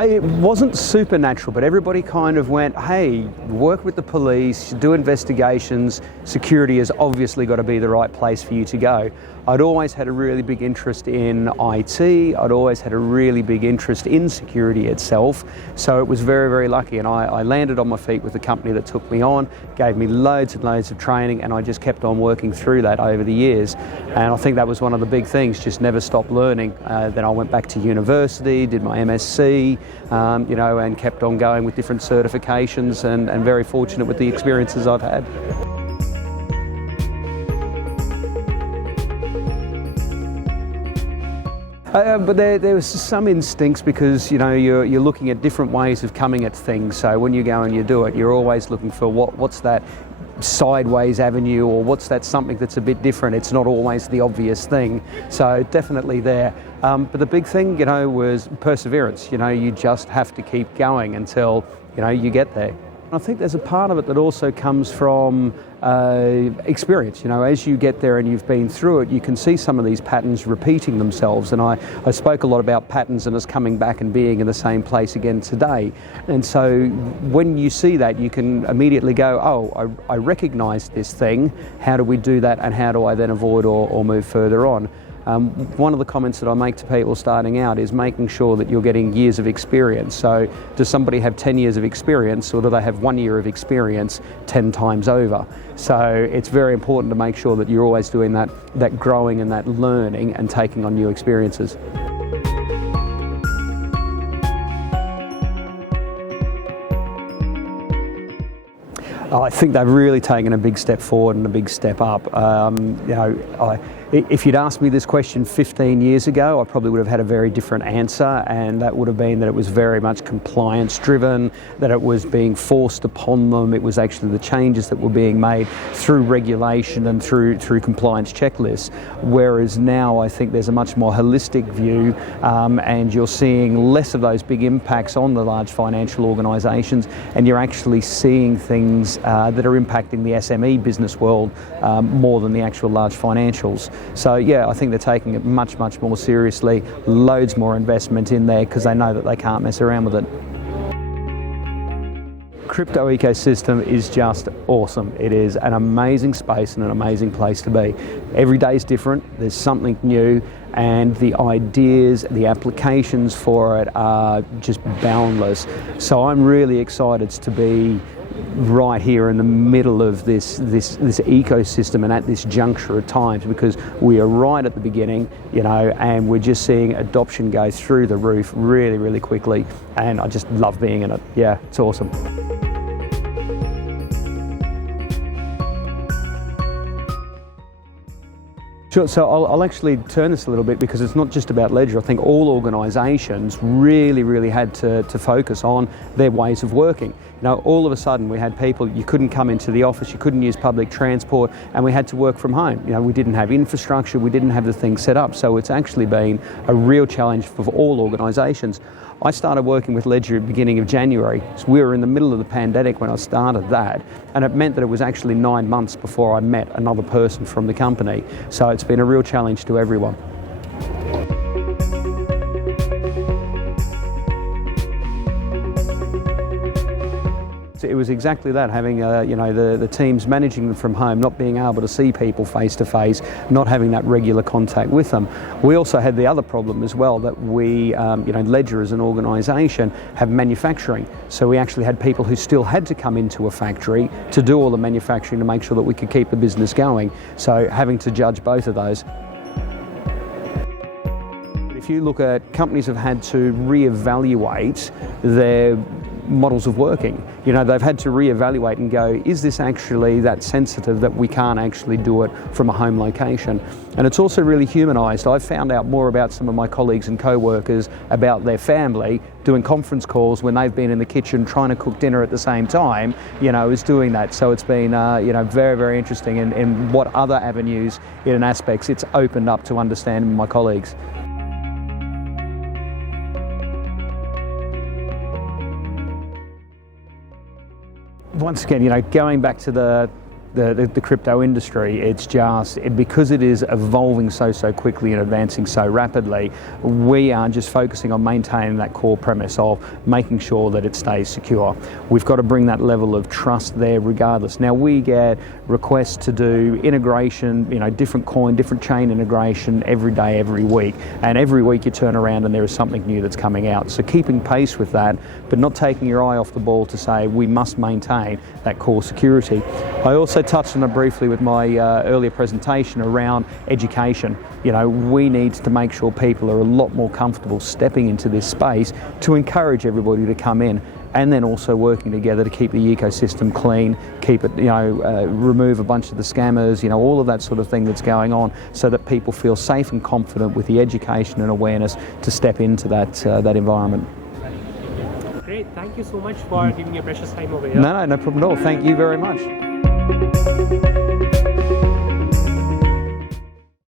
It wasn't supernatural, but everybody kind of went, hey, work with the police, do investigations, security has obviously got to be the right place for you to go. I'd always had a really big interest in IT, I'd always had a really big interest in security itself, so it was very, very lucky, and I landed on my feet with the company that took me on, gave me loads and loads of training, and I just kept on working through that over the years. And I think that was one of the big things, just never stop learning. Then I went back to university, did my MSc, and kept on going with different certifications, and very fortunate with the experiences I've had. But there was some instincts because you're looking at different ways of coming at things. So when you go and you do it, you're always looking for what's that sideways avenue, or what's that something that's a bit different. It's not always the obvious thing. So definitely there. But the big thing, was perseverance. You just have to keep going until you get there. I think there's a part of it that also comes from experience. As you get there and you've been through it, you can see some of these patterns repeating themselves. And I spoke a lot about patterns and us coming back and being in the same place again today. And so when you see that, you can immediately go, oh, I recognise this thing. How do we do that? And how do I then avoid or move further on? One of the comments that I make to people starting out is making sure that you're getting years of experience. So does somebody have 10 years of experience, or do they have 1 year of experience 10 times over? So it's very important to make sure that you're always doing that growing and that learning and taking on new experiences. I think they've really taken a big step forward and a big step up. If you'd asked me this question 15 years ago, I probably would have had a very different answer, and that would have been that it was very much compliance driven, that it was being forced upon them. It was actually the changes that were being made through regulation and through compliance checklists. Whereas now I think there's a much more holistic view, and you're seeing less of those big impacts on the large financial organisations, and you're actually seeing things that are impacting the SME business world more than the actual large financials. So yeah, I think they're taking it much, much more seriously, loads more investment in there because they know that they can't mess around with it. Crypto ecosystem is just awesome. It is an amazing space and an amazing place to be. Every day is different, there's something new, and the ideas, the applications for it are just boundless. So I'm really excited to be right here in the middle of this ecosystem and at this juncture of times, because we are right at the beginning, and we're just seeing adoption go through the roof really, really quickly, and I just love being in it. Yeah, it's awesome. Sure, so I'll actually turn this a little bit, because it's not just about Ledger. I think all organisations really, really had to focus on their ways of working. All of a sudden we had people, you couldn't come into the office, you couldn't use public transport, and we had to work from home. We didn't have infrastructure, we didn't have the thing set up, so it's actually been a real challenge for all organisations. I started working with Ledger at the beginning of January, so we were in the middle of the pandemic when I started that, and it meant that it was actually 9 months before I met another person from the company. So it's been a real challenge to everyone. It was exactly that, having the teams managing them from home, not being able to see people face to face, not having that regular contact with them. We also had the other problem as well, that we, Ledger as an organisation have manufacturing, so we actually had people who still had to come into a factory to do all the manufacturing to make sure that we could keep the business going. So having to judge both of those. If you look at companies have had to reevaluate their models of working. They've had to reevaluate and go, is this actually that sensitive that we can't actually do it from a home location? And it's also really humanised. I've found out more about some of my colleagues and co-workers about their family doing conference calls when they've been in the kitchen trying to cook dinner at the same time, is doing that. So it's been, very, very interesting in what other avenues and aspects it's opened up to understand my colleagues. Once again, going back to the the crypto industry. It's just because it is evolving so quickly and advancing so rapidly, we are just focusing on maintaining that core premise of making sure that it stays secure. We've got to bring that level of trust there regardless. Now we get requests to do integration, different coin, different chain integration every day, every week, and every week you turn around and there is something new that's coming out. So keeping pace with that, but not taking your eye off the ball to say we must maintain that core security. I also touched on it briefly with my earlier presentation around education. We need to make sure people are a lot more comfortable stepping into this space to encourage everybody to come in, and then also working together to keep the ecosystem clean, keep it, remove a bunch of the scammers, all of that sort of thing that's going on, so that people feel safe and confident with the education and awareness to step into that environment. Great, thank you so much for giving your precious time over here. No problem at all. Thank you very much.